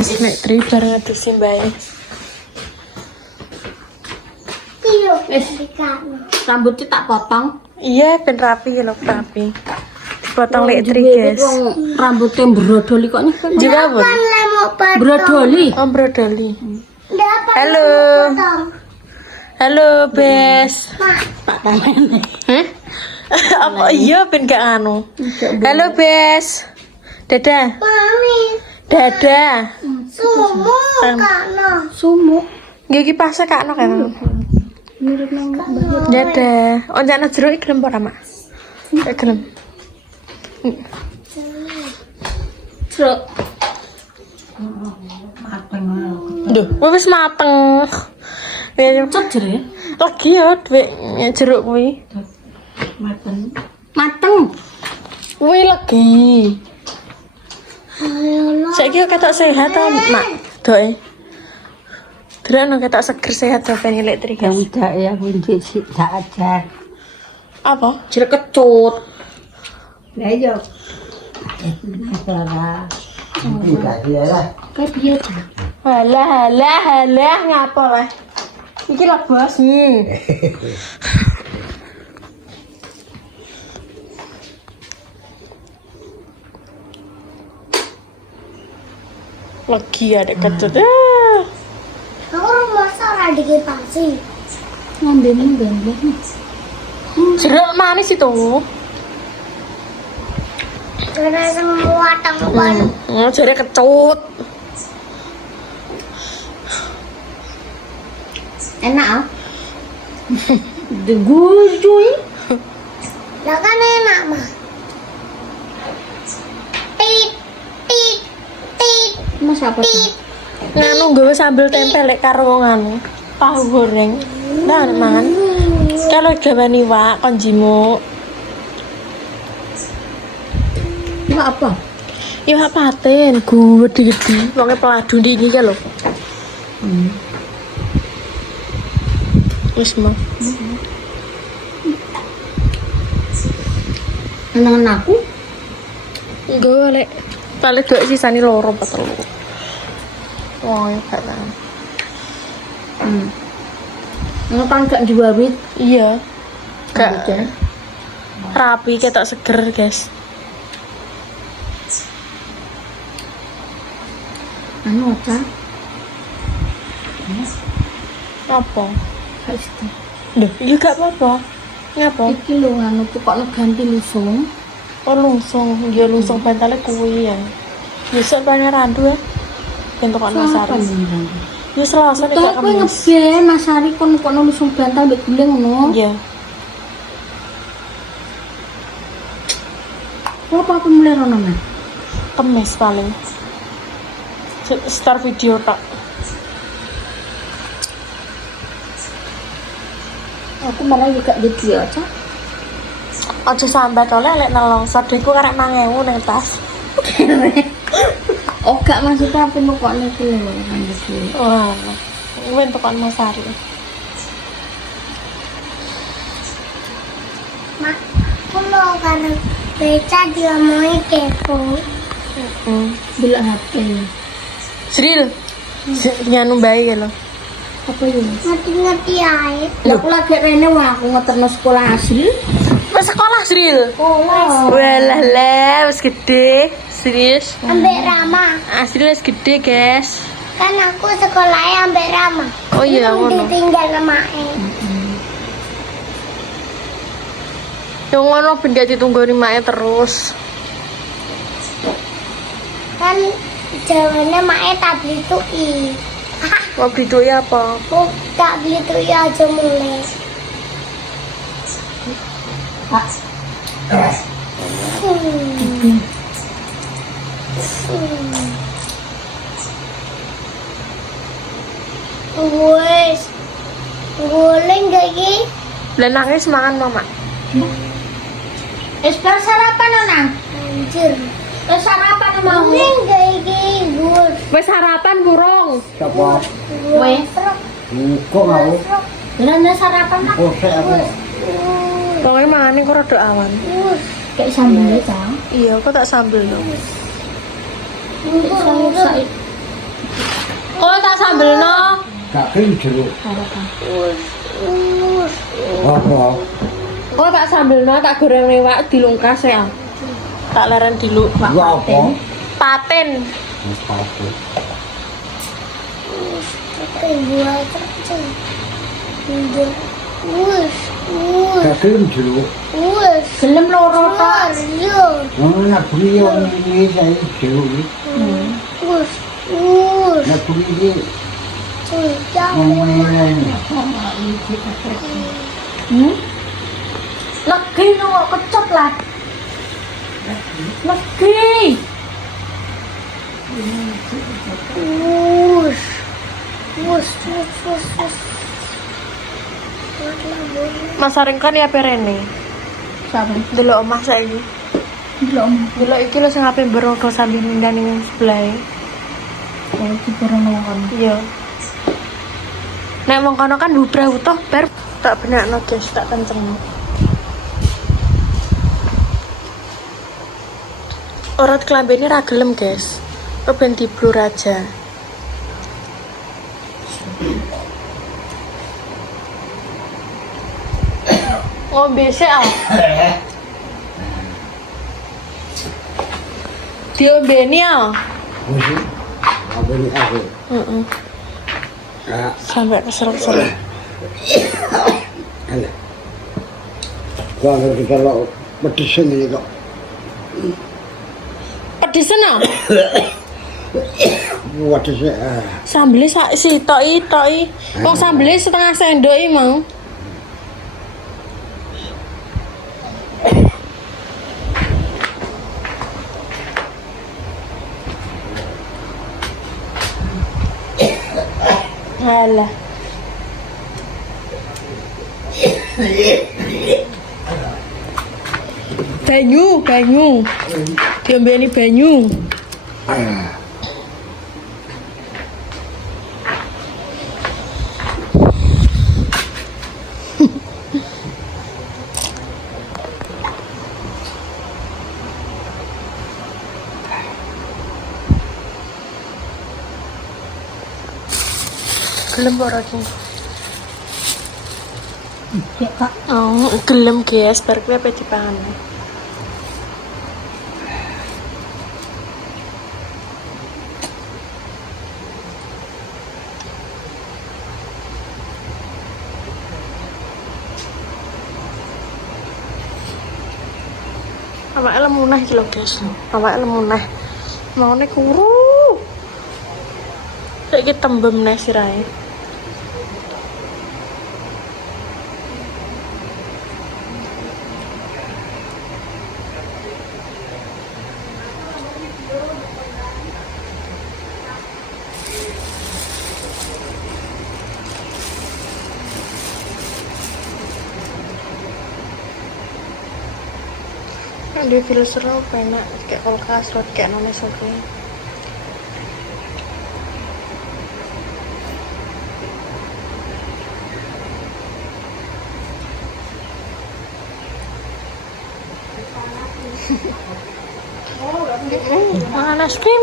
Nek Tri bareng adusi mbae. Iyo, rambutnya tak potong. Iya, ben rapi lho, rapi. Dipotong lek Tri, guys. Rambutnya brodoli kok nih kan? Juga pun. Brodoli. Om brodoli. Halo. Halo, Bes. Pak Tamen. Hah? Apa iya ben gak anu. Halo, Bes. Dadah. Mami. Dadah. Sumuk kakno. Sumuk. Nggih iki pas kakno kan. Mirip nang Mbak. Dadah. Oncana jeruk iki gelem ora, Mak? Gak gelem. Jeruk. Duh, wis mateng. Ya Cet jeruk. lagi ya duwe jeruk kuwi. Mateng. Mateng. Kuwi lagi. Saiki ketok sehat to, Mak? Doe. Derana ketok seger sehat to ben elek Tri, guys. Udah ya kunci sik tak ajar. Apa? Jeruk kecut. Lah yo. Salah. Kayak piye ta? Halah ngapa lah? Iki lho, Bos. Lagi ada ketut. Orang masa ora dikipasi. Ngambilin benda. Jeruk manis itu. Karena semua tanggapan. Jare kecut. Enak ah. Degus cuy. Lah kan enak mah. Tit tit tit. Mas apa? Nganu nggawe sambel tempe lek karo nganu. Tahu goreng. Nah, mangan. Kalau gawani wak kon jimuk. Enggak apa? Ya apa paten, gede-gede. Wonge peladu iki ya lho. Wis mah. Nengen aku. Nggawe lek paling duit sisane loro apa telu. Wah, ya gak tahu. Ngepang gak diwawit. Iya. Gak rapi ketok seger, guys. Anu apa? Apa? Gak isti. Duh, iya gak apa-apa. Ngapa? Iki lho anu pokoknya ganti lusung. Oh, lungsung. Ya lungsung bantale kuwi ya. Besok banyak randu ya. Bentuk kan Masari. Ya Selasa nek gak Tapi kowe Kamis. ngeben Mas Ari kon lusung bantal mbek guling ngono. Iya. Apa mulai rono men? Kemis paling. Start video tak. Aku malah juga jadi aja. Aja sambat oleh lek nelongso dheku karek 5.000 ning tas. Oh gak maksudnya aku mau kok nih lho rambut. Wah. Kuwi entuk kan Masari. Mak, aku mau karena beca dia mau kepo. Belak HP. Sril. Nyanu bae ya lho. Apa ya? Ngerti-ngerti aja. Lah aku lagi rene wah aku ngeterno sekolah asli. Wes sekolah Sril. Oh. Walah lah, wis gede. Serius. Ambek Rama. Asli wis gede, guys. Kan aku sekolahnya ambek Rama. Oh iya, ngono. Ditinggal sama Yang ngono ben gak ditunggoni mae terus. Kan jawabannya mae tak beli tuh i. Mau beli doi apa? Aku tak beli tuh i aja mulai. Wes, boleh nggak ki? Lah nangis mangan mama. Bar sarapan nang. Anjir. Sarapan mau. Boleh nggak ki? Gue. Wes sarapan burung. Dapat Wes. kok mau Lah sarapan nak. kosek aku. Pokoknya mangane kok rada awan. Kayak sambal ta. Iya, kok tak sambil dong. Kayak Gak kering jeruk. Apa? Oh tak sambelno, tak goreng lewat dilungkas ya. Tak leren diluk. Gua apa? Paten. Wis patu. Kayak buah kecil. Wus. Gak kering jeruk. Wus. Gelem loro tok. Nak beli yang ini saya jeruk ni. Wus. Nak beli ni Jangan. yang ini. Legi no kok kecot lah. Legi. Wus. Mas Aring kan ya perene. Siapa? Delok omah saiki. Belum. Delok iki lho sing ape berodo sambil mindah ning sebelah. Oh, iki bareng ngomong. Iya. Nek wong kono kan bubrah utuh bar tak benakno guys, tak kencengno. Urat klambene ra gelem, guys. Ben diblur aja. Ngombe sik ah. Diombeni ah. Wis. Apa ni aku? Heeh. Ah, Sampai keserok-serok. ada. Gua ngerti kalau pedes ini kok. Pedesen ah. Pedes Sambelé sak sitoki. Wong sambelé setengah sendok iki mau. Alah. Banyu. Diombeni banyu. Gelem ora ki? Ya kak. Oh, gelem guys, bar kuwi ape dipangan. Awake lemunah iki lho guys. Awake lemunah. Maune kuru. Saiki tembem neh sirahe. Di filter enak kayak kulkas rot kayak nones oke. Makan es krim.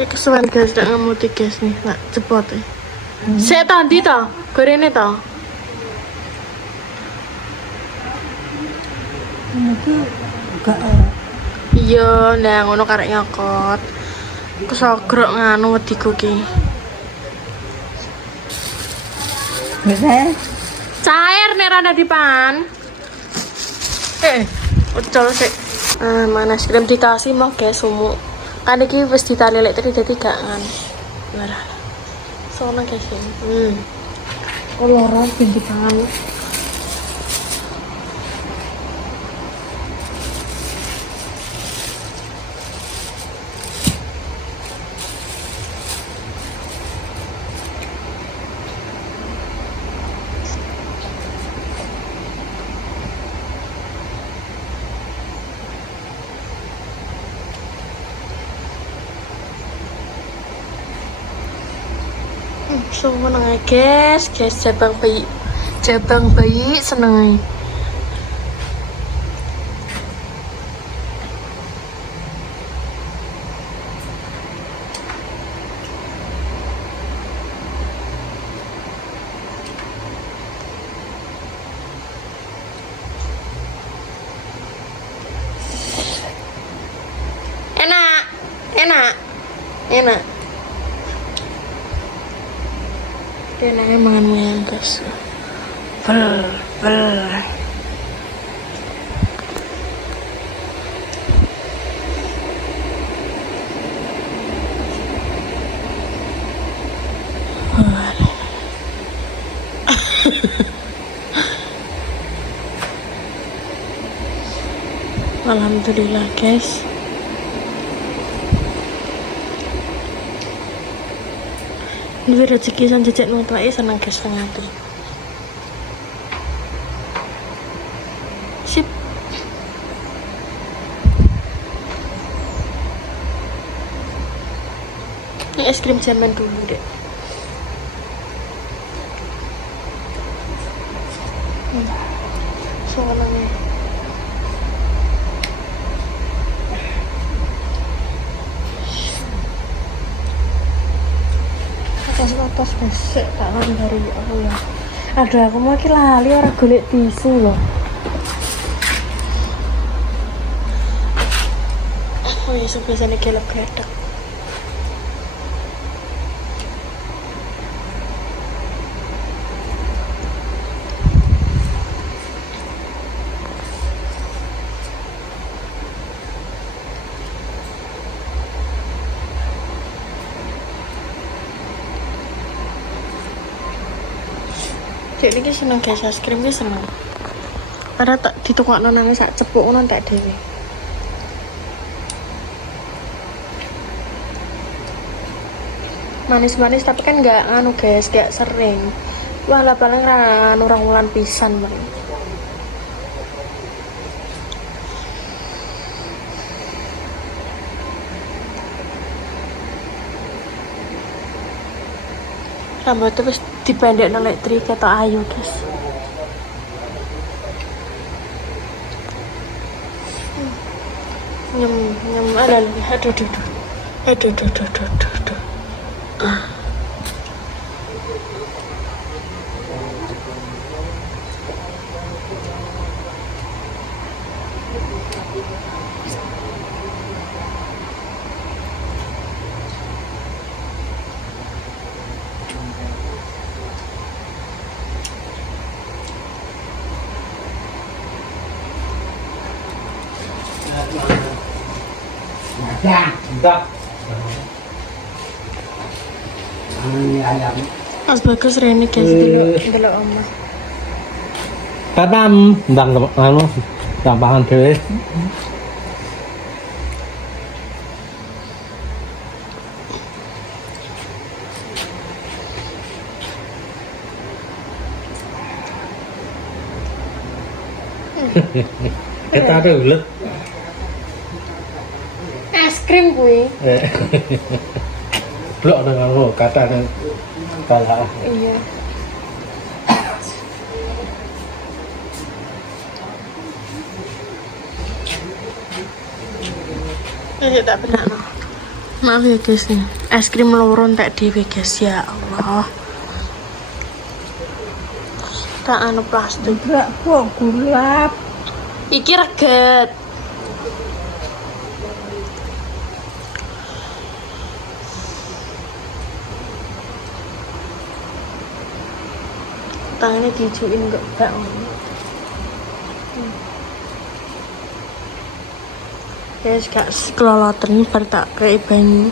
Ya kesuwen guys, tak ngemuti guys nih, nak cepot ya. Saya tadi tau, gorengnya tau. Iya, nah ngono karek nyokot. Kesogrok nganu wediku ki. Bisa? Cair nek rada dipan. Ucul sik. Mana es krim dikasih mau guys sumuk. Kan iki wis ditalelek tadi dadi gak kan. Merah. Sono guys. Loro ben dipangan. Seneng guys, jabang bayi seneng. Enak. Enak. Enaknya makan mie yang guys. Bel. Alhamdulillah guys. Ini rezeki san jejak nutuake seneng guys setengah hati. Sip. Ini es krim zaman dulu deh. Soalnya atas besek tangan dari aku ya. Aduh aku mau lali orang golek tisu loh. Oh ya biasanya gelap gedek. Cek ini seneng guys, es krim ini seneng. Karena tak ditukokno nang sak cepuk ngono tak dhewe. Manis-manis tapi kan nggak anu guys, nggak sering. Wah lah paling orang wulan pisan bang. Rambutnya terus dipendek nolak tri kata ayu guys. Nyem aduh. Enggak. Ini ayam. Mas bagus Reni guys delok omah. Katam ndang anu tambahan dhewe. Kita ada ulet. Es krim kuwi. Blok dengan lo kata kan kalah. Iya. Tak benar no. Maaf ya guys nih. Es krim lorong tak dewe guys ya Allah. Tak anu plastik. Enggak kok gulap. Iki reget. Tangannya dijuin kok gak guys gak kelolotan ini baru tak kayak banyu.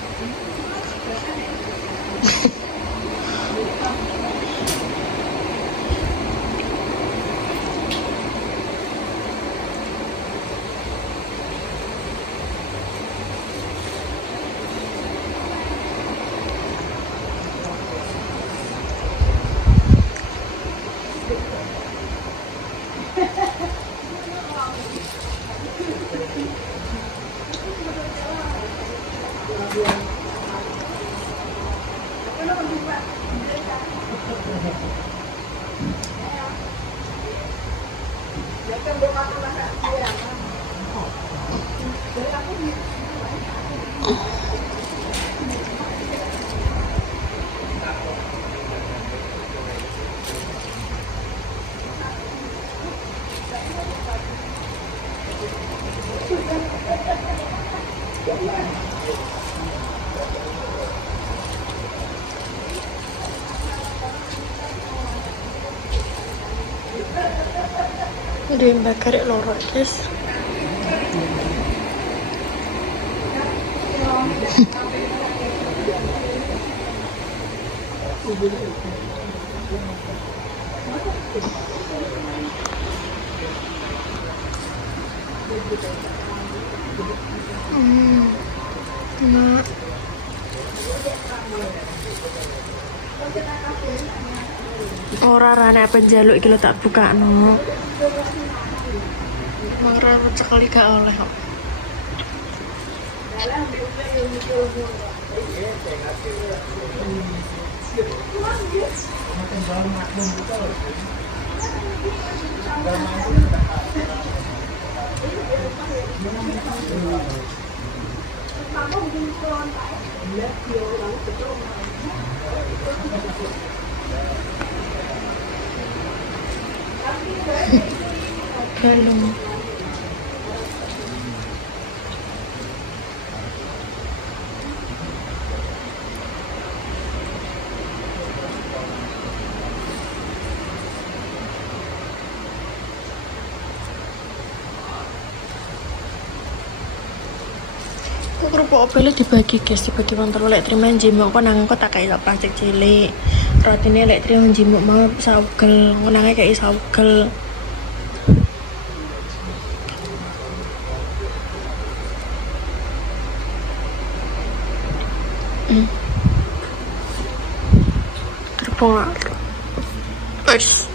Di mbak karek loro guys. Mak. Ora rane penjaluk iki lho tak bukakno. Marah sekali gak oleh kok. Belum. Kerupuk opele dibagi guys, dibagi wong telu lek terima jimuk kok nang kok tak kayak plastik cilik. Rotine lek terima jimuk mau saugel, ngonange kayak saugel. Kerupuk. Wes.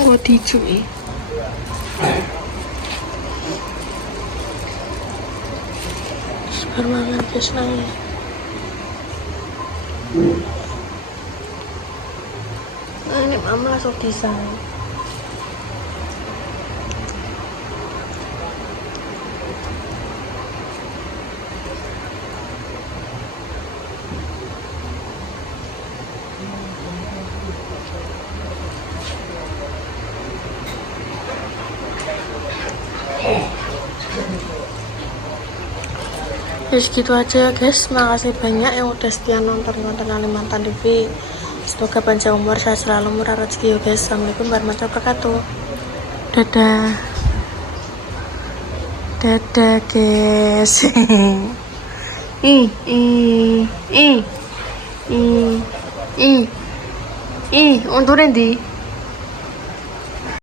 Roti cuy. Sekarang guys nang. Ini mama langsung desain. Ya segitu aja guys, makasih banyak yang udah setia nonton konten Kalimantan TV. Semoga panjang umur, sehat selalu, murah rezeki ya guys. Assalamualaikum warahmatullahi wabarakatuh. Dadah. Dadah guys. Unturin di.